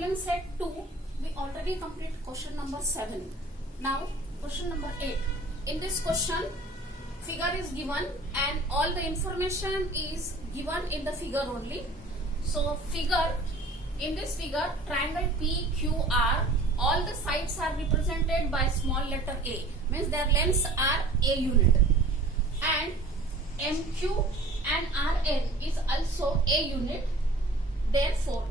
Problem set 2, we already complete question number 7. Now question number 8. In this question, figure is given and all the information is given in the figure only. So in this figure, triangle PQR, all the sides are represented by small letter a, means their lengths are a unit, and MQ and RN is also a unit. Therefore,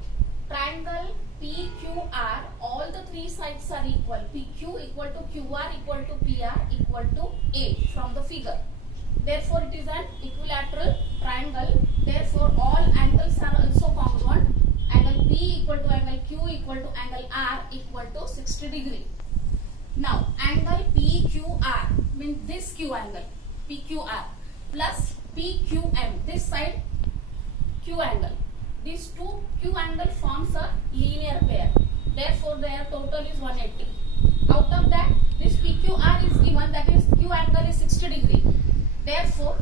triangle PQR, all the three sides are equal. PQ equal to QR equal to PR equal to A from the figure. Therefore, it is an equilateral triangle. Therefore, all angles are also congruent. Angle P equal to angle Q equal to angle R equal to 60 degree. Now, angle PQR means this Q angle PQR plus PQM, this side Q angle. These two Q angle forms a linear pair. Therefore, their total is 180. Out of that, this PQR is given, that is Q angle is 60 degree. Therefore,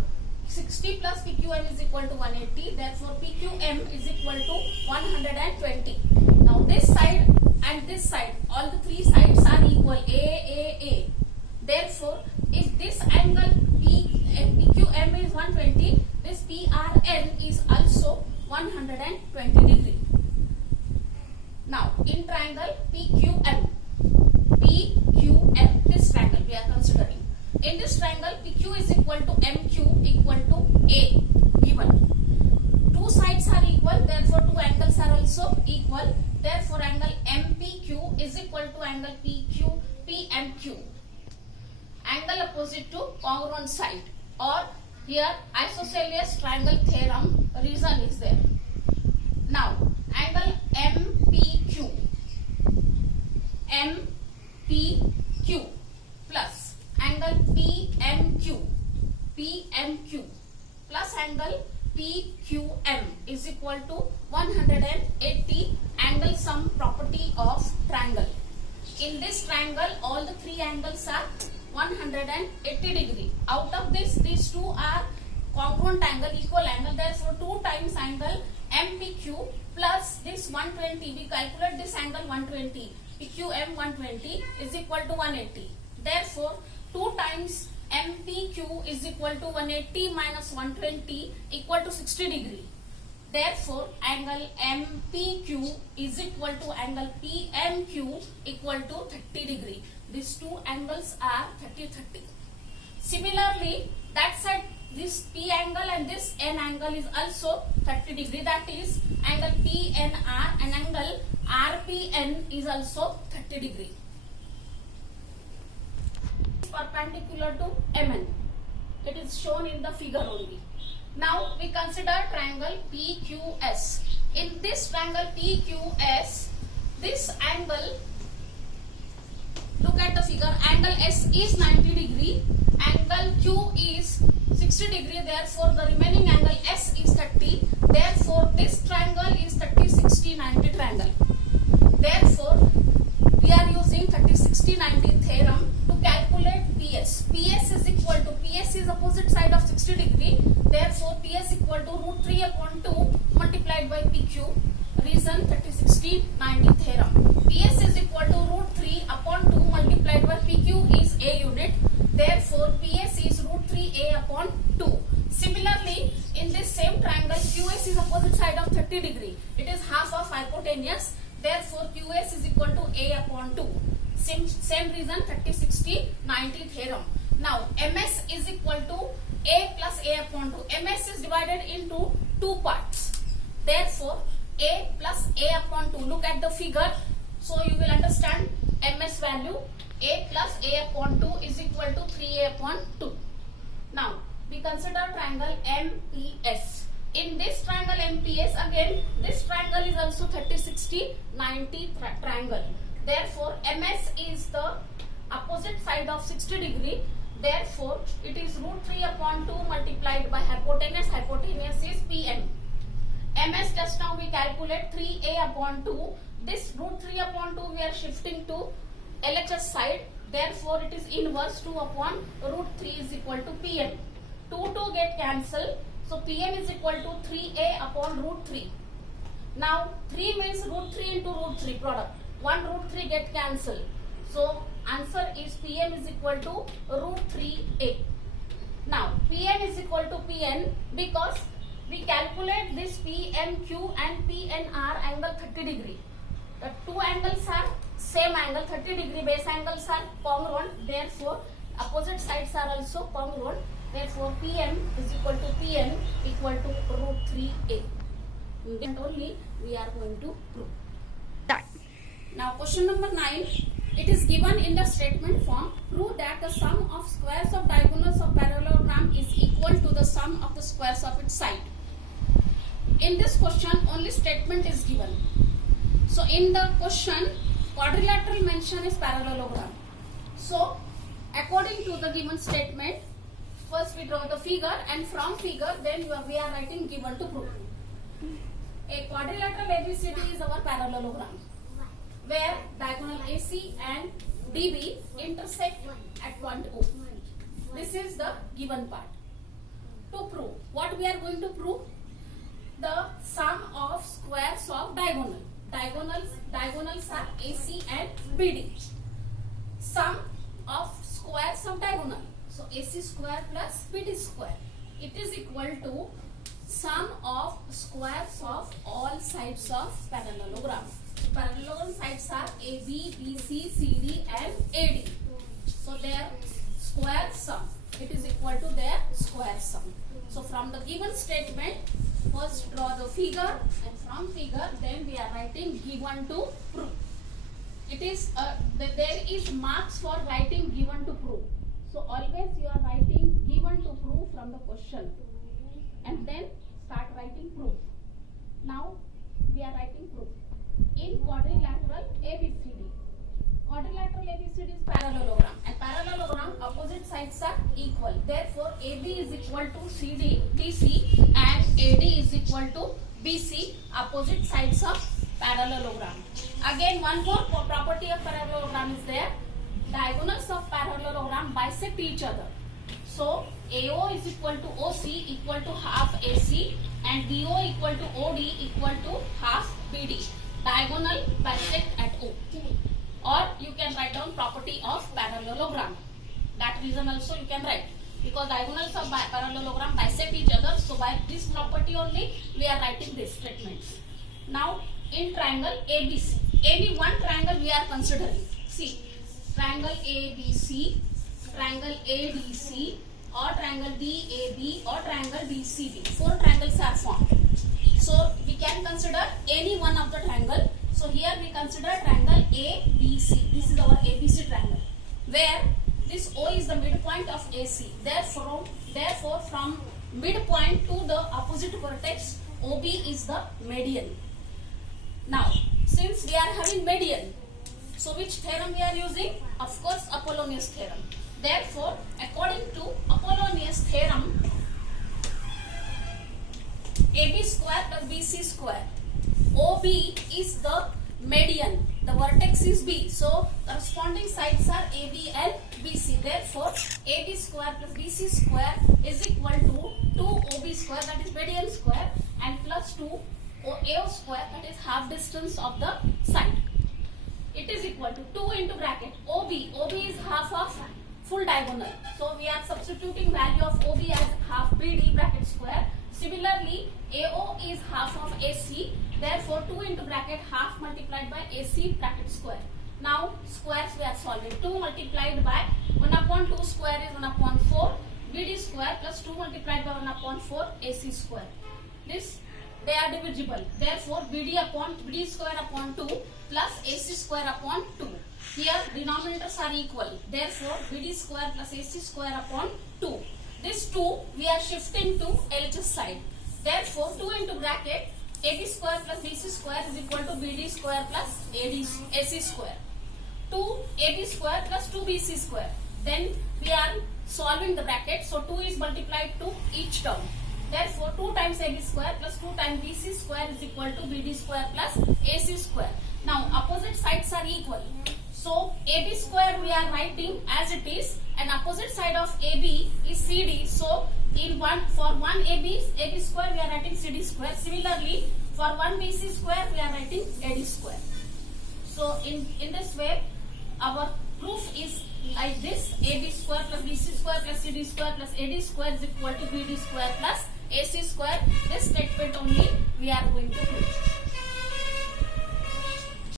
60 plus PQM is equal to 180. Therefore, PQM is equal to 120. Now, this side and this side, all the three sides are equal, A. Therefore, if this angle PQM is 120, this PRN is also 120 degree. Now, in triangle PQM, this triangle we are considering. In this triangle, PQ is equal to MQ equal to A given. Two sides are equal, therefore two angles are also equal. Therefore, angle MPQ is equal to angle PMQ. Angle opposite to congruent side, or here isosceles triangle theorem reason is there. Now, angle MPQ plus angle PMQ plus angle PQM is equal to 180 angle sum property of triangle. In this triangle, all the three angles are 180 degree. Out of this, these two are congruent angle, equal angle. Therefore, 2 times angle MPQ plus this 120, we calculate this angle 120, PQM 120 is equal to 180. Therefore, 2 times MPQ is equal to 180 minus 120 equal to 60 degree. Therefore, angle MPQ is equal to angle PMQ equal to 30 degree. These two angles are 30. Similarly, that side, this P angle and this N angle is also 30 degree. That is, angle PNR and angle RPN is also 30 degree. Perpendicular to MN. It is shown in the figure only. Now, we consider triangle PQS. In this triangle PQS, this angle, look at the figure, angle S is 90 degree, angle Q is 60 degree, therefore the remaining angle S is 30, therefore this triangle is 30, 60, 90 triangle. Therefore, we are using 30, 60, 90 theorem to calculate PS. PS is equal to, PS is opposite side of 60 degree, therefore PS equal to root 3 upon 2 multiplied by PQ. Reason 30, 60, 90 theorem. PS is equal to root 3 upon 2 multiplied by PQ is A unit. Therefore, PS is root 3A upon 2. Similarly, in this same triangle, QS is opposite side of 30 degree. It is half of hypotenuse. Therefore, QS is equal to A upon 2. Same reason 30, 60, 90 theorem. Now, MS is equal to A plus A upon 2. MS is divided into 2 parts. Therefore, A plus A upon 2. Look at the figure. So, you will understand MS value. A plus A upon 2 is equal to 3A upon 2. Now, we consider triangle MPS. In this triangle MPS, again, this triangle is also 30, 60, 90 triangle. Therefore, MS is the opposite side of 60 degree. Therefore, it is root 3 upon 2 multiplied by hypotenuse. Hypotenuse is PM. MS just now we calculate 3A upon 2. This root 3 upon 2 we are shifting to LHS side. Therefore, it is inverse 2 upon root 3 is equal to PM. 2 get cancelled. So, PM is equal to 3A upon root 3. Now 3 means root 3 into root 3 product. 1 root 3 get cancelled. So answer is Pm is equal to root 3a. Now Pn is equal to Pn because we calculate this PNQ and PNR angle 30 degree. The two angles are same angle, 30 degree base angles are congruent. Therefore opposite sides are also congruent. Therefore Pm is equal to Pn equal to root 3a. And only we are going to prove. Done. Now question number 9. It is given in the statement form. Prove that the sum of squares of diagonals of parallelogram is equal to the sum of the squares of its side. In this question only statement is given. So in the question quadrilateral mention is parallelogram. So according to the given statement, first we draw the figure and from figure then we are writing given to prove. A quadrilateral ABCD is our parallelogram where diagonal AC and DB intersect at point O. This is the given part. To prove, what we are going to prove? The sum of squares of diagonal. Diagonals are AC and BD. Sum of squares of diagonal. So AC square plus BD square. It is equal to sum of squares of all sides of parallelogram. So parallelogram sides are AB, BC, CD and AD. So their square sum. It is equal to their square sum. So from the given statement, first draw the figure and from figure then we are writing given to prove. It is there is marks for writing given to prove. So always you are writing given to prove from the question and then start writing proof. Now we are writing proof. In quadrilateral ABCD. Quadrilateral ABCD is parallelogram and parallelogram opposite sides are equal. Therefore AB is equal to CD, DC and AD is equal to BC, opposite sides of parallelogram. Again one more property of parallelogram is there. Diagonals of parallelogram bisect each other. So AO is equal to OC equal to half AC and BO equal to OD equal to half BD. Diagonal bisect at O. Or you can write down property of parallelogram. That reason also you can write. Because diagonals of parallelogram bisect each other. So by this property only we are writing these statements. Now in triangle ABC. Any one triangle we are considering. See. Triangle ABC, triangle ADC or triangle DAB or triangle DCB. 4 triangles are formed. So we can consider any one of the triangle. So here we consider triangle ABC. This is our ABC triangle where this O is the midpoint of AC. Therefore from midpoint to the opposite vertex OB is the median. Now since we are having median, so which theorem we are using? Of course Apollonius theorem. Therefore according to Apollonius theorem, AB square plus BC square, OB is the median, the vertex is B, so corresponding sides are AB and BC. Therefore AB square plus BC square is equal to 2OB square, that is median square, and plus 2 AO square, that is half distance of the side. It is equal to 2 into bracket OB. OB is half of full diagonal. So we are substituting value of OB as half BD bracket square. Similarly, AO is half of AC. Therefore, 2 into bracket half multiplied by AC bracket square. Now, squares we are solving. 2 multiplied by 1 upon 2 square is 1 upon 4. BD square plus 2 multiplied by 1 upon 4 AC square. This they are divisible. Therefore, BD square upon 2 plus AC square upon 2. Here denominators are equal. Therefore, BD square plus AC square upon 2. This 2 we are shifting to LHS side. Therefore, 2 into bracket AB square plus BC square is equal to BD square plus AC square. 2 AB square plus 2 BC square. Then we are solving the bracket. So 2 is multiplied to each term. Therefore, 2 times AB square plus 2 times BC square is equal to BD square plus AC square. Now, opposite sides are equal. So, AB square we are writing as it is, and opposite side of AB is CD. So, for one AB square we are writing CD square. Similarly, For 1 BC square, we are writing AD square. So in this way, our proof is like this: AB square plus BC square plus CD square plus AD square is equal to BD square plus AC square. This statement only we are going to prove.